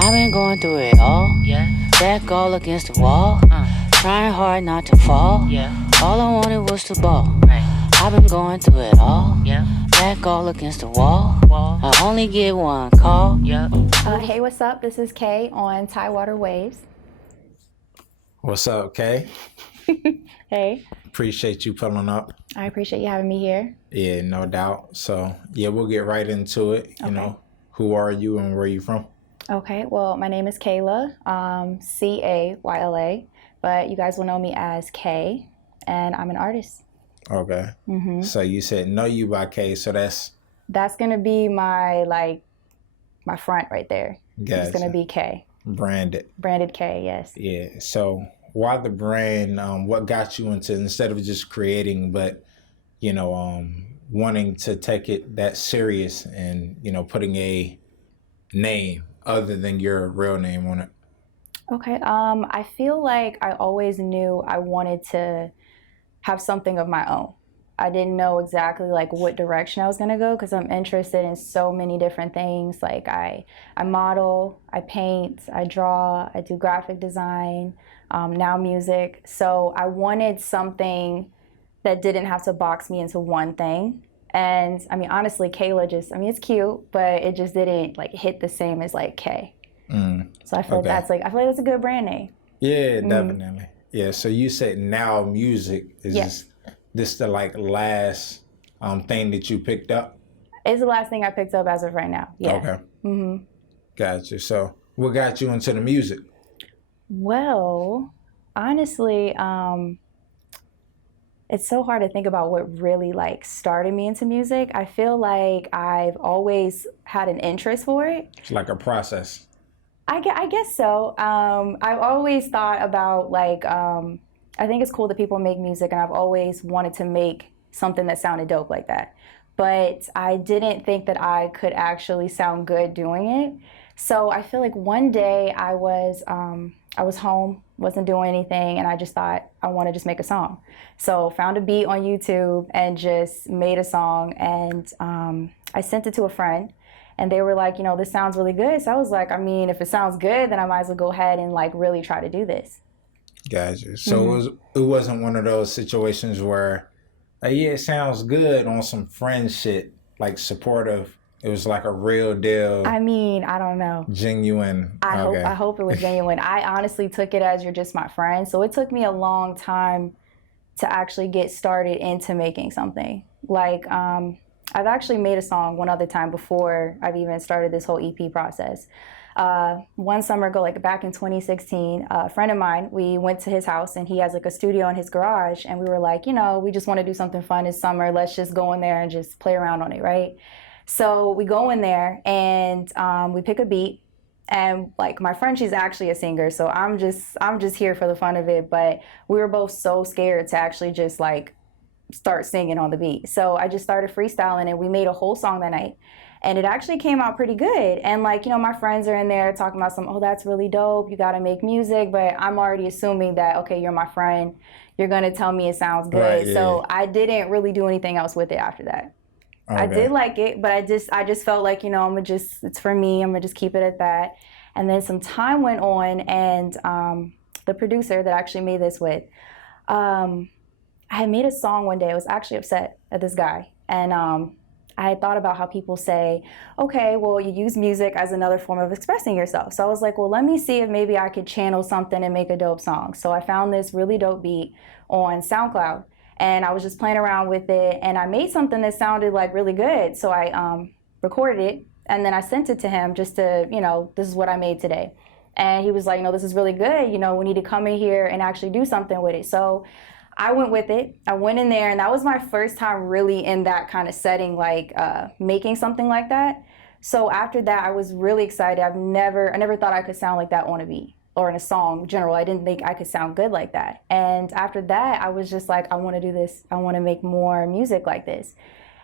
I've been going through it all. Yeah. Back all against the wall. Trying hard not to fall. Yeah. All I wanted was to ball. Right. I've been going through it all. Yeah. Back all against the wall. Wall. I only get one call. Yeah. Hey, what's up? This is Kay on Tidewater Waves. What's up, Kay? Hey. Appreciate you pulling up. I appreciate you having me here. Yeah, no doubt. So, yeah, we'll get right into it. You know, who are you and where are you from? Okay, well, my name is Kayla, CAYLA, but you guys will know me as Kay, and I'm an artist. Okay. Mm-hmm. So you said Know You by Kay, so that's going to be my front right there. Gotcha. It's going to be Kay. Branded Kay, yes. Yeah. So why the brand? What got you into, instead of just creating, but, you know, wanting to take it that serious and, you know, putting a name other than your real name on it? Okay. I feel like I always knew I wanted to have something of my own. I didn't know exactly like what direction I was going to go because I'm interested in so many different things. Like I model, I paint, I draw, I do graphic design, now music. So I wanted something that didn't have to box me into one thing. And I mean, honestly, Kayla it's cute, but it just didn't like hit the same as like Kay. So I feel like I feel like that's a good brand name. Yeah, definitely. Yeah. So you said now music is this the like last thing that you picked up? It's the last thing I picked up as of right now. Yeah. Okay. Gotcha. So what got you into the music? Well, honestly, it's so hard to think about what really like started me into music. I feel like I've always had an interest for it. It's like a process. I guess so. I've always thought about like, I think it's cool that people make music, and I've always wanted to make something that sounded dope like that. But I didn't think that I could actually sound good doing it. So I feel like one day I was home, wasn't doing anything, and I just thought I want to just make a song. So found a beat on YouTube and just made a song, and I sent it to a friend, and they were like, you know, this sounds really good. So I was like, I mean, if it sounds good, then I might as well go ahead and like really try to do this. Gotcha. So it wasn't one of those situations where, yeah, it sounds good on some friend shit, like supportive. It was like a real deal. I mean, I don't know. Genuine. I hope it was genuine. I honestly took it as you're just my friend. So it took me a long time to actually get started into making something. Like, I've actually made a song one other time before I've even started this whole EP process. One summer ago, like back in 2016, a friend of mine, we went to his house and he has like a studio in his garage, and we were like, you know, we just want to do something fun this summer. Let's just go in there and just play around on it, right? So we go in there and we pick a beat, and like my friend, she's actually a singer, so I'm just here for the fun of it. But we were both so scared to actually just like start singing on the beat. So I just started freestyling, and we made a whole song that night. And it actually came out pretty good. And like, you know, my friends are in there talking about oh, that's really dope. You got to make music. But I'm already assuming that, okay, you're my friend. You're going to tell me it sounds good. Right, yeah. So I didn't really do anything else with it after that. Okay. I did like it, but I just felt like, you know, it's for me. I'm going to just keep it at that. And then some time went on, and the producer that I actually made this with, I had made a song one day. I was actually upset at this guy. And I had thought about how people say, okay, well, you use music as another form of expressing yourself. So I was like, well, let me see if maybe I could channel something and make a dope song. So I found this really dope beat on SoundCloud, and I was just playing around with it, and I made something that sounded like really good. So I recorded it, and then I sent it to him just to, you know, this is what I made today. And he was like, no, this is really good. You know, we need to come in here and actually do something with it. So I went with it. I went in there, and that was my first time really in that kind of setting, like making something like that. So after that, I was really excited. I never thought I could sound like that on a beat or in a song in general. I didn't think I could sound good like that. And after that, I was just like, I want to do this. I want to make more music like this.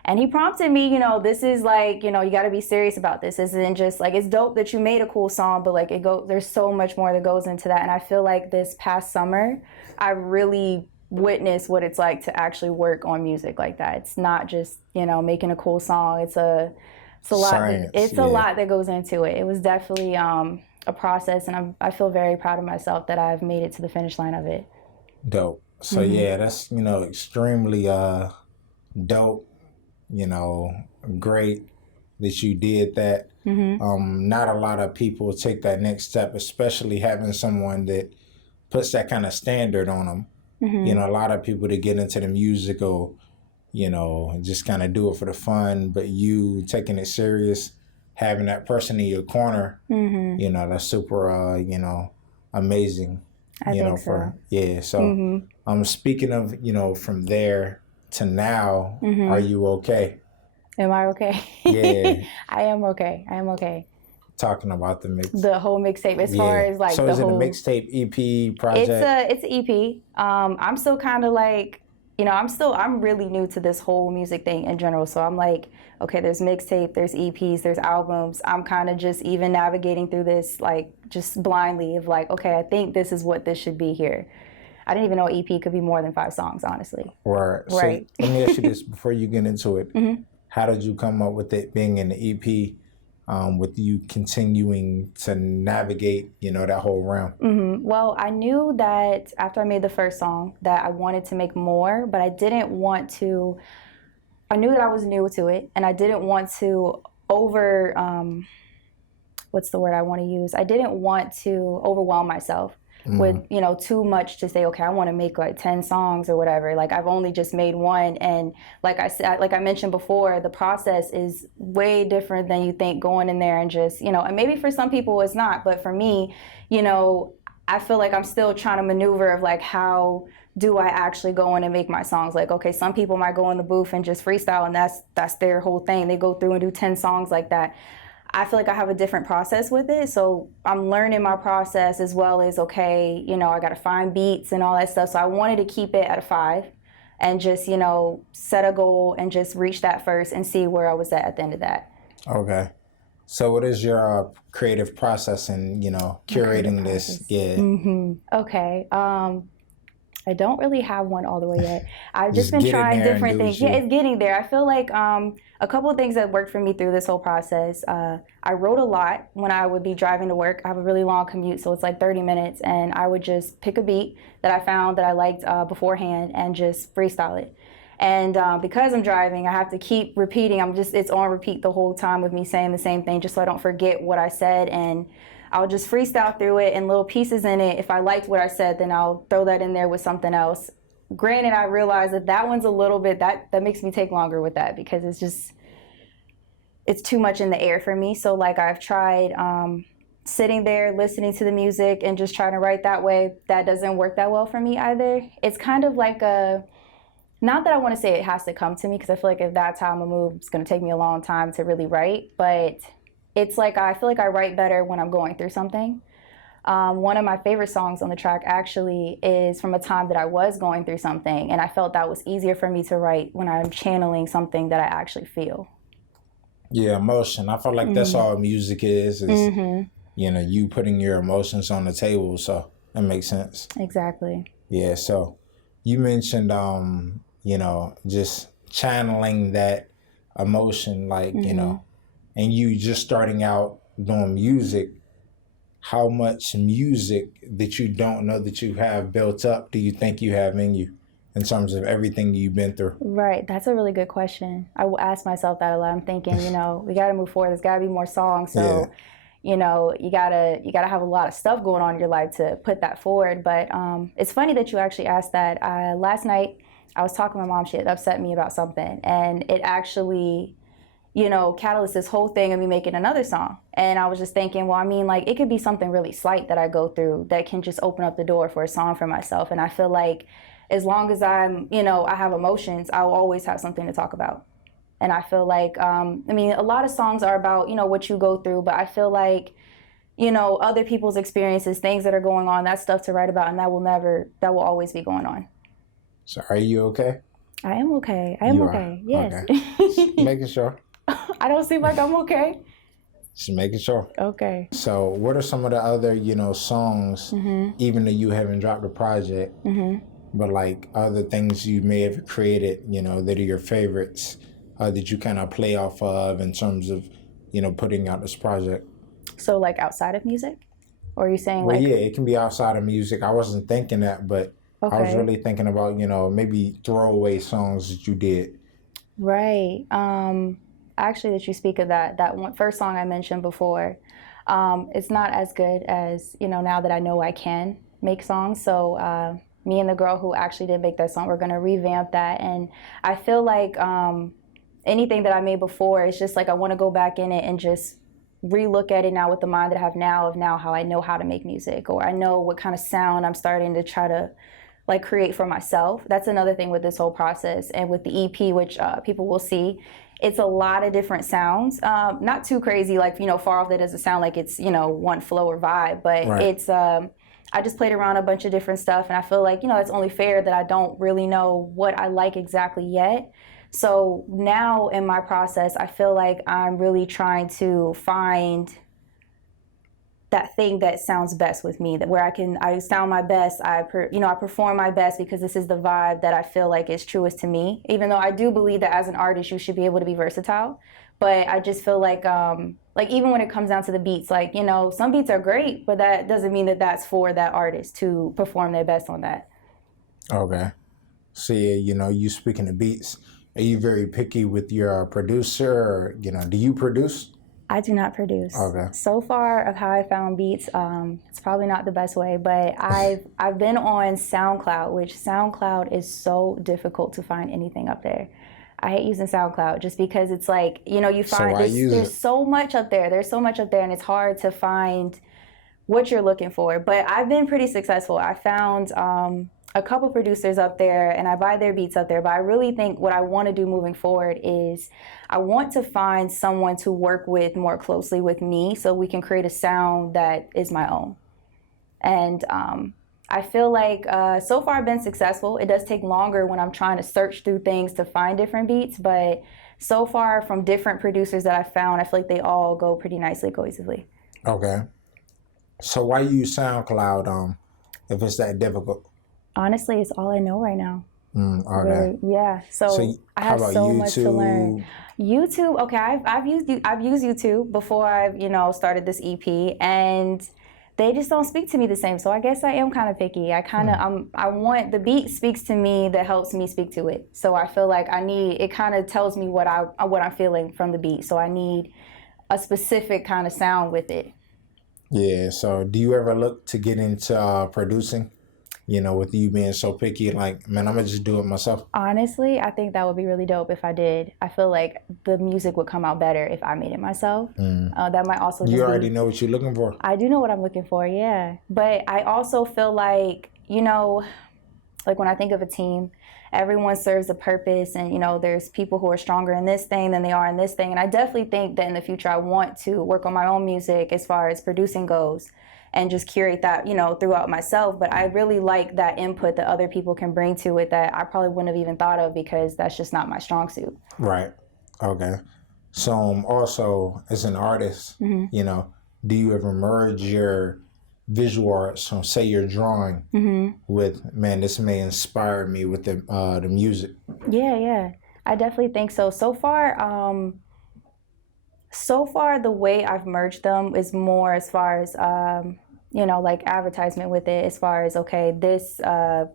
And he prompted me, you know, this is like, you know, you got to be serious about this. This isn't just like, it's dope that you made a cool song, but like there's so much more that goes into that. And I feel like this past summer, I really witnessed what it's like to actually work on music like that. It's not just, you know, making a cool song. It's a lot. Science, It's a lot that goes into it. It was definitely a process, and I feel very proud of myself that I've made it to the finish line of it. Dope. So yeah, that's, you know, extremely dope, you know, great that you did that. Not a lot of people take that next step, especially having someone that puts that kind of standard on them. You know, a lot of people that get into the musical, you know, just kind of do it for the fun, but you taking it serious, having that person in your corner, you know, that's super, you know, amazing. I think so. So speaking of, you know, from there to now, are you okay? Am I okay? Yeah. I am okay. I am okay. Talking about the mix. The whole mixtape, as far as like so the is it whole a mixtape EP project? It's an EP. I'm still kind of like, you know, I'm really new to this whole music thing in general. So I'm like, okay, there's mixtape, there's EPs, there's albums. I'm kind of just even navigating through this, like, just blindly of like, okay, I think this is what this should be here. I didn't even know EP could be more than 5 songs, honestly. Right. Right. So let me ask you this before you get into it. How did you come up with it being in the EP, with you continuing to navigate, you know, that whole realm? Well, I knew that after I made the first song that I wanted to make more, but I didn't want to, I knew that I was new to it, and I didn't want to what's the word I want to use? I didn't want to overwhelm myself with, you know, too much to say, okay, I want to make like 10 songs or whatever. Like, I've only just made one. And like I said, like I mentioned before, the process is way different than you think, going in there and just, you know, and maybe for some people it's not, but for me, you know, I feel like I'm still trying to maneuver of like, how do I actually go in and make my songs? Like, okay, some people might go in the booth and just freestyle, and that's their whole thing. They go through and do 10 songs like that. I feel like I have a different process with it. So I'm learning my process, as well as, okay, you know, I got to find beats and all that stuff. So I wanted to keep it at a 5 and just, you know, set a goal and just reach that first and see where I was at the end of that. Okay. So what is your creative process in, you know, curating this? Yeah. Okay. I don't really have one all the way yet. I've just been trying different things. Yeah, it's getting there. I feel like a couple of things that worked for me through this whole process. I wrote a lot when I would be driving to work. I have a really long commute, so it's like 30 minutes, and I would just pick a beat that I found that I liked beforehand and just freestyle it. And because I'm driving, I have to keep repeating. It's on repeat the whole time with me saying the same thing, just so I don't forget what I said. And I'll just freestyle through it and little pieces in it. If I liked what I said, then I'll throw that in there with something else. Granted, I realize that one's a little bit, that makes me take longer with that, because it's too much in the air for me. So like, I've tried sitting there, listening to the music and just trying to write that way. That doesn't work that well for me either. It's kind of like not that I want to say it has to come to me, because I feel like if that's how I'm gonna move, it's gonna take me a long time to really write, but it's like, I feel like I write better when I'm going through something. One of my favorite songs on the track actually is from a time that I was going through something, and I felt that was easier for me to write when I'm channeling something that I actually feel. Yeah, emotion. I feel like that's all music is you know, you putting your emotions on the table, so that makes sense. Exactly. Yeah, so you mentioned, you know, just channeling that emotion, like, you know, and you just starting out doing music. How much music that you don't know that you have built up do you think you have in you, in terms of everything you've been through? Right, that's a really good question. I will ask myself that a lot. I'm thinking, you know, we got to move forward. There's got to be more songs. So, you know, you gotta have a lot of stuff going on in your life to put that forward. But it's funny that you actually asked that. Last night, I was talking to my mom. She had upset me about something, and it actually, you know, catalyzed this whole thing of me making another song. And I was just thinking, well, I mean, like, it could be something really slight that I go through that can just open up the door for a song for myself. And I feel like as long as I'm, you know, I have emotions, I'll always have something to talk about. And I feel like, I mean, a lot of songs are about, you know, what you go through, but I feel like, you know, other people's experiences, things that are going on, that's stuff to write about, and that will always be going on. So are you okay? I am okay. I am okay. Yes. Okay. Making sure. I don't seem like I'm okay. Just making sure. Okay. So what are some of the other, you know, songs, even though you haven't dropped a project, but like other things you may have created, you know, that are your favorites, that you kind of play off of in terms of, you know, putting out this project? So like outside of music? Or are you saying Well, like? yeah, it can be outside of music. I wasn't thinking that, but I was Okay. really thinking about, maybe throwaway songs that you did. Right. Actually, that you speak of that one first song I mentioned before, it's not as good as, now that I know I can make songs. So me and the girl who actually did make that song, we're gonna revamp that. And I feel like anything that I made before, it's just like I want to go back in it and just relook at it now with the mind that I have now of now how I know how to make music, or I know what kind of sound I'm starting to try to like create for myself. That's another thing with this whole process, and with the EP, which people will see. It's a lot of different sounds, not too crazy, like, far off that doesn't sound like it's, one flow or vibe, but Right. it's, I just played around a bunch of different stuff, and I feel like, it's only fair that I don't really know what I like exactly yet. So now in my process, I feel like I'm really trying to find that thing that sounds best with me, that where I sound my best, I perform my best, because this is the vibe that I feel like is truest to me. Even though I do believe that as an artist, you should be able to be versatile. But I just feel like even when it comes down to the beats, like, some beats are great, but that doesn't mean that that's for that artist to perform their best on that. Okay. So, yeah, you speaking of beats, are you very picky with your producer? Or, do you produce? I do not produce. Okay. So far of how I found beats, it's probably not the best way, but I've been on SoundCloud, which SoundCloud is so difficult to find anything up there. I hate using SoundCloud just because it's like, you find there's so much up there. There's so much up there, and it's hard to find what you're looking for. But I've been pretty successful. I found a couple producers up there, and I buy their beats up there. But I really think what I want to do moving forward is I want to find someone to work with more closely with me, so we can create a sound that is my own. And I feel like so far I've been successful. It does take longer when I'm trying to search through things to find different beats, but so far from different producers that I've found, I feel like they all go pretty nicely, cohesively. Okay. So why use SoundCloud if it's that difficult? Honestly, it's all I know right now. Okay. Really, yeah. So I have so much to learn. YouTube, okay. I've used YouTube before I've started this EP, and they just don't speak to me the same. So I guess I am kind of picky. I want the beat speaks to me that helps me speak to it. So I feel like it kind of tells me what I'm feeling from the beat. So I need a specific kind of sound with it. Yeah. So do you ever look to get into producing? With you being so picky, like, man, I'm gonna just do it myself. Honestly, I think that would be really dope if I did. I feel like the music would come out better if I made it myself. That might also You already know what you're looking for? I do know what I'm looking for, yeah. But I also feel like, like when I think of a team, everyone serves a purpose, and, there's people who are stronger in this thing than they are in this thing. And I definitely think that in the future I want to work on my own music as far as producing goes, and just curate that, throughout myself. But I really like that input that other people can bring to it that I probably wouldn't have even thought of, because that's just not my strong suit. Right. Okay. So also, as an artist, do you ever merge your visual arts, so say you're drawing, with, man, this may inspire me with the music? Yeah. I definitely think so. So far, the way I've merged them is more as far as, like advertisement with it, as far as, okay, this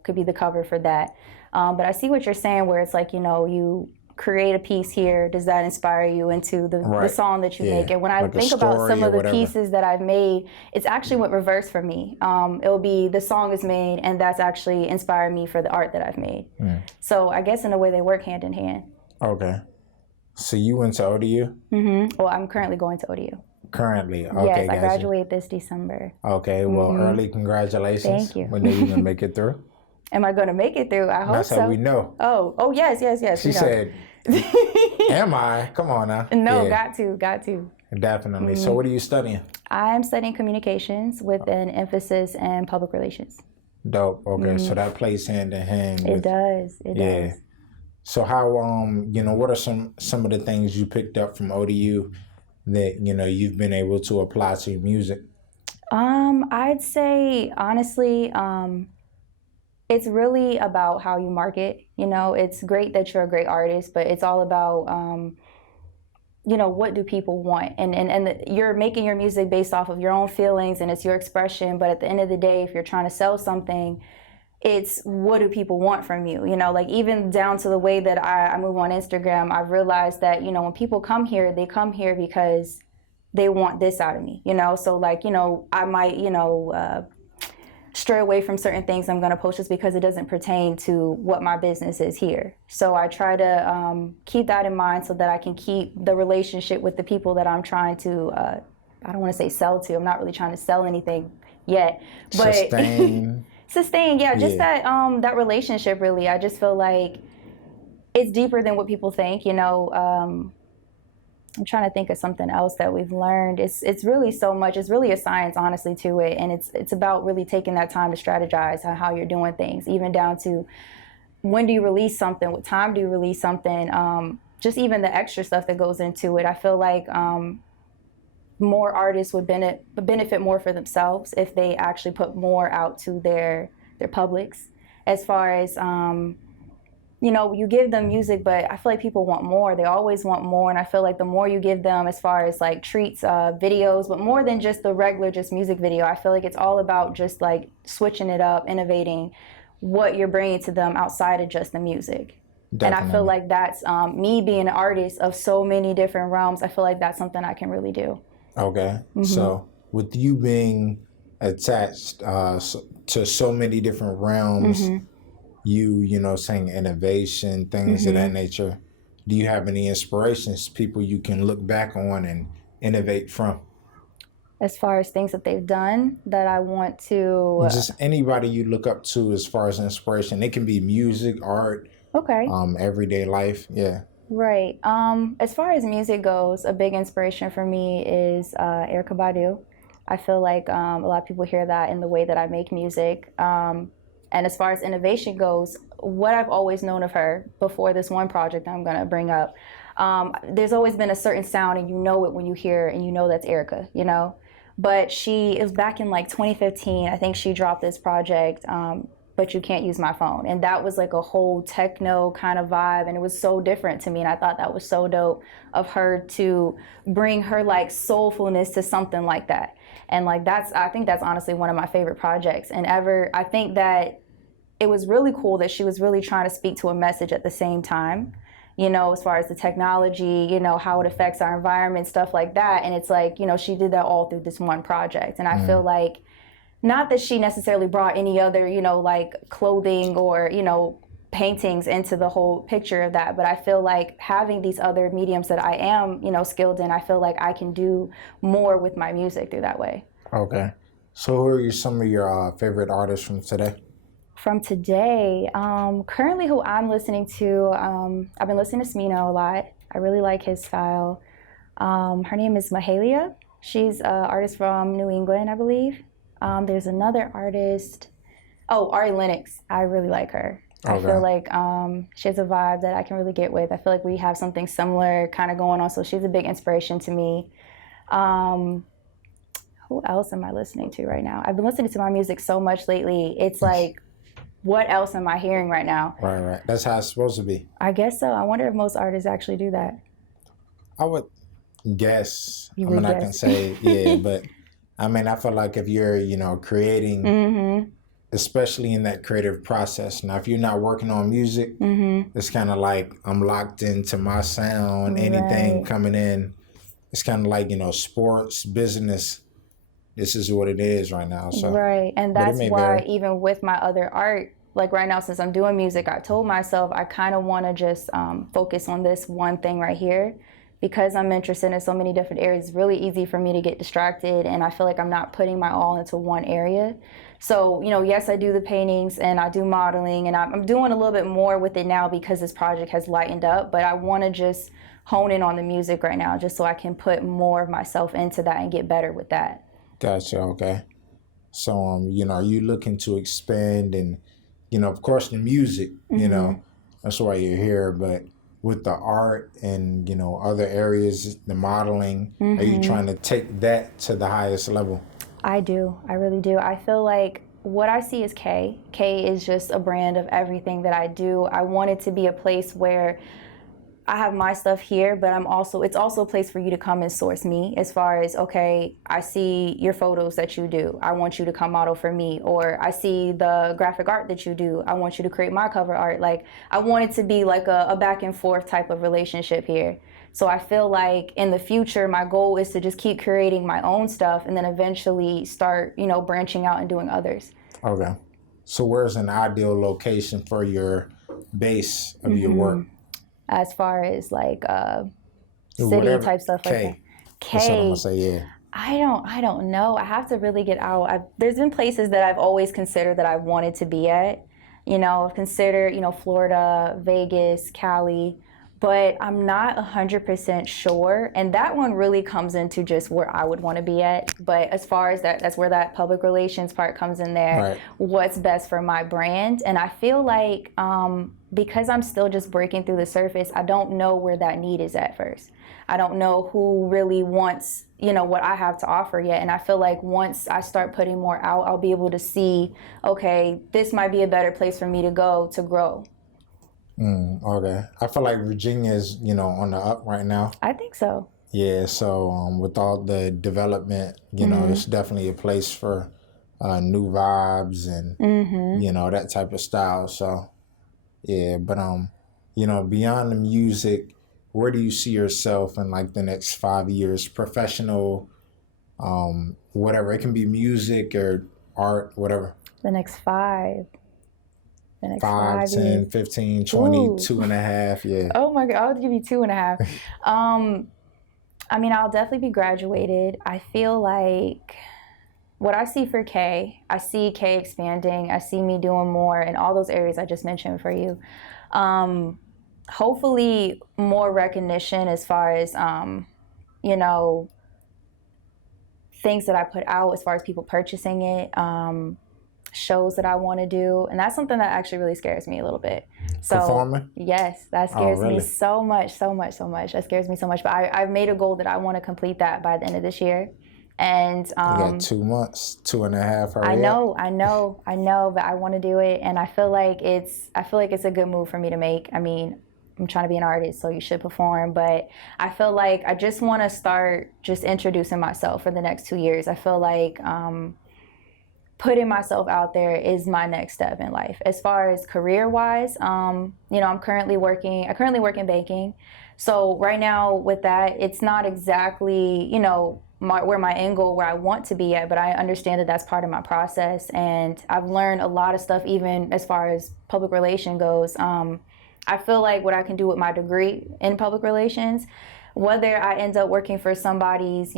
could be the cover for that. But I see what you're saying, where it's like, you create a piece here. Does that inspire you into the song that you make? And when I think about some of the pieces that I've made, it's actually went reverse for me. It'll be the song is made, and that's actually inspired me for the art that I've made. So I guess in a way they work hand in hand. Okay. So you went to ODU? Well, I'm currently going to ODU. Currently? Okay, yes, I graduate this December. Okay, well, early congratulations. Thank you. When are you going to make it through? Am I going to make it through? I hope so. That's how we know. Oh, yes. She said, am I? Come on now. No, got to. Definitely. So what are you studying? I'm studying communications with an emphasis in public relations. Dope. Okay, so that plays hand in hand. It does. It does. So how, what are some of the things you picked up from ODU that, you've been able to apply to your music? I'd say, honestly, it's really about how you market. It's great that you're a great artist, but it's all about what do people want? And you're making your music based off of your own feelings and it's your expression. But at the end of the day, if you're trying to sell something, it's what do people want from you? Like even down to the way that I move on Instagram, I've realized that, when people come here, they come here because they want this out of me, So like, I might, stray away from certain things I'm going to post just because it doesn't pertain to what my business is here. So I try to keep that in mind so that I can keep the relationship with the people that I'm trying to, I don't want to say sell to. I'm not really trying to sell anything yet. But sustain, yeah, just that relationship really. I just feel like it's deeper than what people think, I'm trying to think of something else that we've learned. It's really so much. It's really a science, honestly, to it. And it's about really taking that time to strategize on how you're doing things, even down to when do you release something, what time do you release something, just even the extra stuff that goes into it. I feel like more artists would benefit more for themselves if they actually put more out to their publics as far as you give them music, but I feel like people want more. They always want more. And I feel like the more you give them as far as like treats, videos, but more than just the regular just music video, I feel like it's all about just like switching it up, innovating what you're bringing to them outside of just the music. Definitely. And I feel like that's me being an artist of so many different realms. I feel like that's something I can really do. Okay. Mm-hmm. So with you being attached to so many different realms, mm-hmm. saying innovation, things of that nature, do you have any inspirations, people you can look back on and innovate from? As far as things that they've done that I want to... Just anybody you look up to as far as inspiration. It can be music, art, everyday life, yeah. Right. As far as music goes, a big inspiration for me is AREUOCAY. I feel like a lot of people hear that in the way that I make music. And as far as innovation goes, what I've always known of her before this one project I'm going to bring up, there's always been a certain sound and you know it when you hear it and you know that's AREUOCAY, But it was back in like 2015, I think she dropped this project, But You Can't Use My Phone. And that was like a whole techno kind of vibe. And it was so different to me. And I thought that was so dope of her to bring her like soulfulness to something like that. And like I think that's honestly one of my favorite projects. And I think that it was really cool that she was really trying to speak to a message at the same time, as far as the technology, how it affects our environment, stuff like that. And it's like, she did that all through this one project. And I feel like, not that she necessarily brought any other, like clothing or, paintings into the whole picture of that. But I feel like having these other mediums that I am, skilled in, I feel like I can do more with my music through that way. Okay. So who are some of your favorite artists from today? From today, currently who I'm listening to, I've been listening to Smino a lot. I really like his style. Her name is Mahalia. She's an artist from New England, I believe. There's another artist, Ari Lennox. I really like her. Okay. I feel like she has a vibe that I can really get with. I feel like we have something similar kind of going on, so she's a big inspiration to me. Who else am I listening to right now? I've been listening to my music so much lately. It's like, what else am I hearing right now? Right. That's how it's supposed to be. I guess so. I wonder if most artists actually do that. I would guess. I can say, yeah, but I feel like if you're, creating... Mm-hmm. Especially in that creative process. Now, if you're not working on music, it's kind of like I'm locked into my sound, anything coming in. It's kind of like, sports, business. This is what it is right now. So, right. And that's why even with my other art, like right now, since I'm doing music, I told myself I kind of want to just focus on this one thing right here. Because I'm interested in so many different areas, it's really easy for me to get distracted, and I feel like I'm not putting my all into one area. So, yes, I do the paintings and I do modeling, and I'm doing a little bit more with it now because this project has lightened up, but I want to just hone in on the music right now just so I can put more of myself into that and get better with that. Gotcha, okay. So, are you looking to expand and, of course, the music, that's why you're here, but with the art and, other areas, the modeling, are you trying to take that to the highest level? I do. I really do. I feel like what I see is CAY. CAY is just a brand of everything that I do. I want it to be a place where I have my stuff here, but it's also a place for you to come and source me as far as, okay, I see your photos that you do. I want you to come model for me. Or I see the graphic art that you do. I want you to create my cover art. Like, I want it to be like a back and forth type of relationship here. So I feel like in the future, my goal is to just keep creating my own stuff and then eventually start, branching out and doing others. Okay. So where's an ideal location for your base of your work? As far as like city Whatever. type stuff like that. CAY. That's what I'm gonna say. Yeah. I don't know. I have to really get out. There's been places that I've always considered that I wanted to be at. I've considered, Florida, Vegas, Cali, but I'm not 100% sure. And that one really comes into just where I would want to be at. But as far as that's where that public relations part comes in there. Right. What's best for my brand? And I feel like because I'm still just breaking through the surface, I don't know where that need is at first. I don't know who really wants, what I have to offer yet. And I feel like once I start putting more out, I'll be able to see, okay, this might be a better place for me to go to grow. Okay. I feel like Virginia is, on the up right now. I think so. Yeah. So with all the development, it's definitely a place for new vibes and, that type of style. So, yeah. But, beyond the music, where do you see yourself in like the next 5 years? Professional, whatever. It can be music or art, whatever. The next 5. The next 5, 10, years. 15, 20, Ooh. 2.5, yeah. Oh my God, I'll give you 2.5. I'll definitely be graduated. I feel like what I see for CAY, I see CAY expanding. I see me doing more in all those areas I just mentioned for you. Hopefully more recognition as far as, things that I put out as far as people purchasing it, shows that I want to do. And that's something that actually really scares me a little bit. So, performing? Yes, that scares really? me so much. That scares me so much. But I've made a goal that I want to complete that by the end of this year. And you got 2 months, 2.5. I know, but I want to do it. And I feel like it's a good move for me to make. I'm trying to be an artist, so you should perform. But I feel like I just want to start just introducing myself for the next 2 years. I feel like putting myself out there is my next step in life. As far as career-wise, I currently work in banking. So right now with that, it's not exactly, where my end goal, where I want to be at, but I understand that that's part of my process. And I've learned a lot of stuff, even as far as public relation goes. I feel like what I can do with my degree in public relations, whether I end up working for somebody's,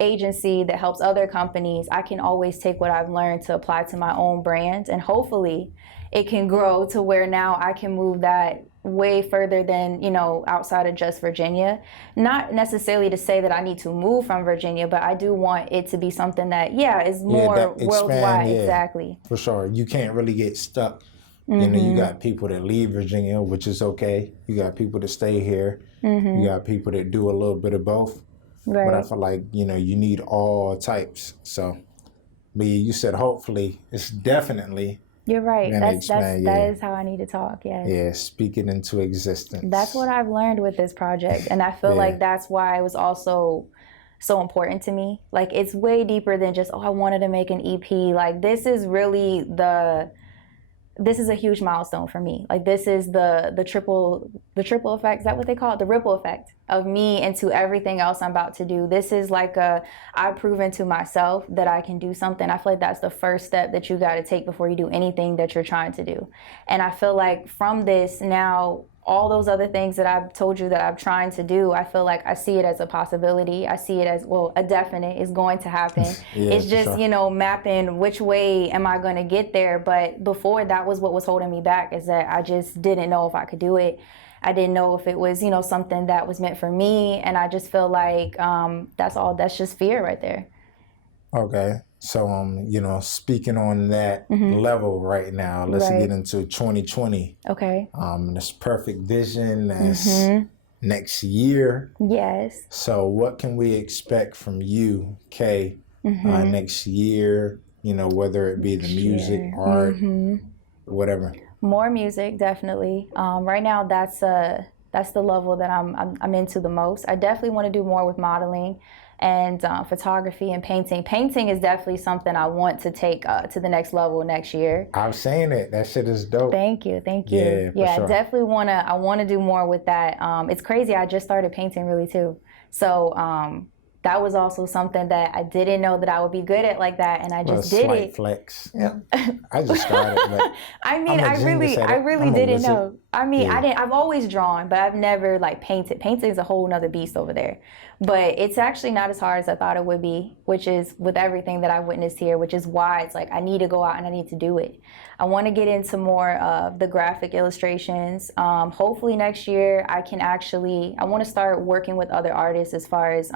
agency that helps other companies, I can always take what I've learned to apply to my own brand, and hopefully it can grow to where now I can move that way further than, outside of just Virginia. Not necessarily to say that I need to move from Virginia, but I do want it to be something that, is more worldwide. Yeah, exactly. For sure. You can't really get stuck. You got people that leave Virginia, which is okay. You got people that stay here. You got people that do a little bit of both. Right. But I feel like, you need all types. So, but you said hopefully, it's definitely. You're right. That is how I need to talk. Yeah. Yeah, speak it into existence. That's what I've learned with this project. And I feel like that's why it was also so important to me. Like, it's way deeper than just, I wanted to make an EP. Like, this is really this is a huge milestone for me. Like, this is the triple effect. Is that what they call it? The ripple effect of me into everything else I'm about to do. This is like I've proven to myself that I can do something. I feel like that's the first step that you got to take before you do anything that you're trying to do. And I feel like from this now, all those other things that I've told you that I'm trying to do, I feel like I see it as a possibility. I see it as, a definite is going to happen. It's just, mapping which way am I going to get there. But before, that was what was holding me back, is that I just didn't know if I could do it. I didn't know if it was, something that was meant for me. And I just feel like that's just fear right there. Okay. So, speaking on that level right now, let's get into 2020. Okay. This perfect vision, that's next year. Yes. So what can we expect from you, CAY, next year, whether it be the music, art, whatever? More music, definitely. Right now, that's That's the level that I'm into the most. I definitely want to do more with modeling and photography and painting. Painting is definitely something I want to take to the next level next year. I've seen it. That shit is dope. Thank you. Yeah, for sure. I definitely I want to do more with that. It's crazy. I just started painting really too. So that was also something that I didn't know that I would be good at like that, and I just did it. Flex. Yeah. I just started. But I mean, I really didn't know. I mean, yeah. I've always drawn, but I've never like painted. Painting is a whole nother beast over there. But it's actually not as hard as I thought it would be, which is with everything that I witnessed here, which is why it's like I need to go out and I need to do it. I want to get into more of the graphic illustrations. Hopefully next year I want to start working with other artists as far as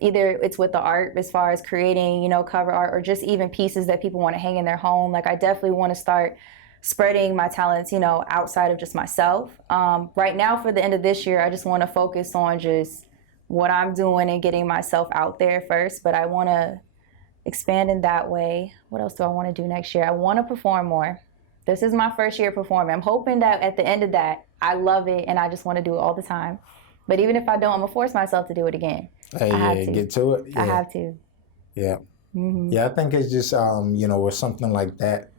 either it's with the art as far as creating, you know, cover art, or just even pieces that people want to hang in their home. Like I definitely want to start spreading my talents, you know, outside of just myself. Right now for the end of this year, I just want to focus on just what I'm doing and getting myself out there first, but I want to expand in that way. What else do I want to do next year? I want to perform more. This is my first year performing. I'm hoping that at the end of that, I love it and I just want to do it all the time. But even if I don't, I'm going to force myself to do it again. Hey, I have to. Get to it. Yeah. I have to. Yeah. Mm-hmm. Yeah, I think it's just, you know, with something like that,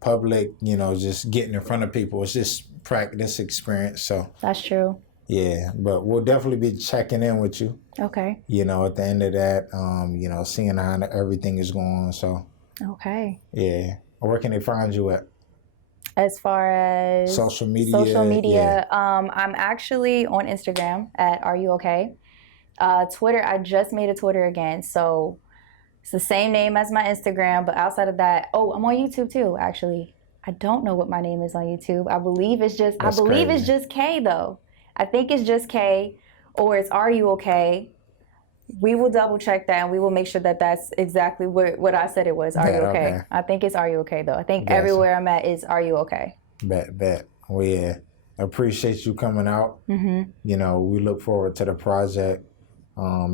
public, you know, just getting in front of people, it's just practice experience. So that's true. Yeah, but we'll definitely be checking in with you. Okay. You know, at the end of that, you know, seeing how everything is going. So. Okay. Yeah. Where can they find you at? As far as social media, yeah. I'm actually on Instagram at AREUOCAY. Twitter, I just made a Twitter again, so it's the same name as my Instagram, but outside of that, I'm on YouTube too. Actually, I don't know what my name is on YouTube. I believe it's just it's just K though. I think it's just K, or it's AREUOCAY. We will double check that and we will make sure that that's exactly what I said it was. AREUOCAY? Okay. I think it's AREUOCAY though. I think everywhere I'm at is AREUOCAY. Bet. Well, yeah. Appreciate you coming out. Mm-hmm. You know, we look forward to the project.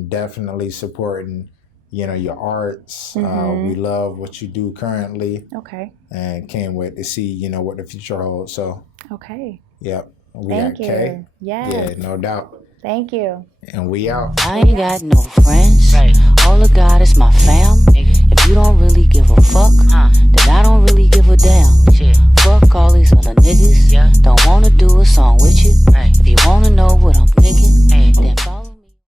Definitely supporting, you know, your arts. Mm-hmm. We love what you do currently. Okay. And can't wait to see, you know, what the future holds. So. Okay. Yep. We Thank got you. Kay. Yes. Yeah, no doubt. Thank you. And we out. I ain't got no friends. All I got is my fam. If you don't